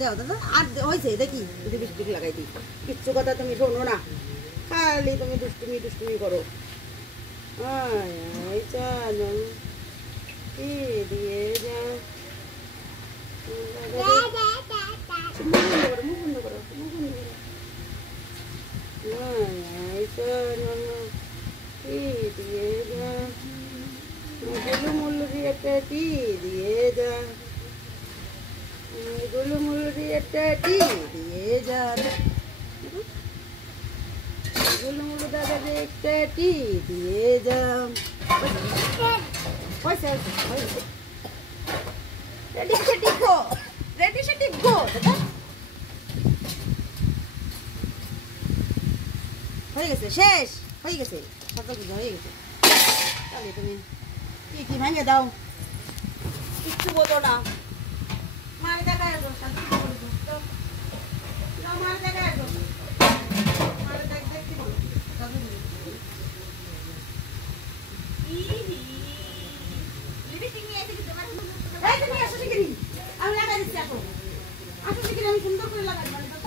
দাও দাদা আর হয়েছে দেখি লিপস্টিক লাগাই দিই কিচ্ছু কথা তুমি শোনো না খালি তুমি দুষ্টুমি দুষ্টুমি করো কি দিয়ে যা মুখ বন্ধ করো কি দিয়ে যা গোলুমুলুরি একটা টি দিয়ে যা গোলুমুলুরি একটা টি দিয়ে যা গোলুমুলু দাদাকে একটা টি দিয়ে যা রেডি সেটি গো রেডি সেটি গো দাদা হয়ে গেছে শেষ হয়ে গেছে সব কিছু হয়ে গেছে তাহলে তুমি কি কি ভেঙে দাও কিচ্ছু বোঝো না মারে দেখা আসো মারে দেখা আসো মারে দেখতে বলো আমি লাগাই দিচ্ছি এখন আসো শিখে আমি সুন্দর করে লাগাই মানে তো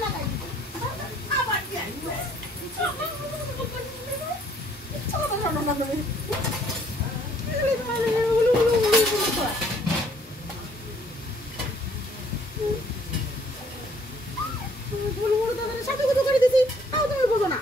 লাগাই আবার সাথে করে দিছি তাও তুমি বোঝো না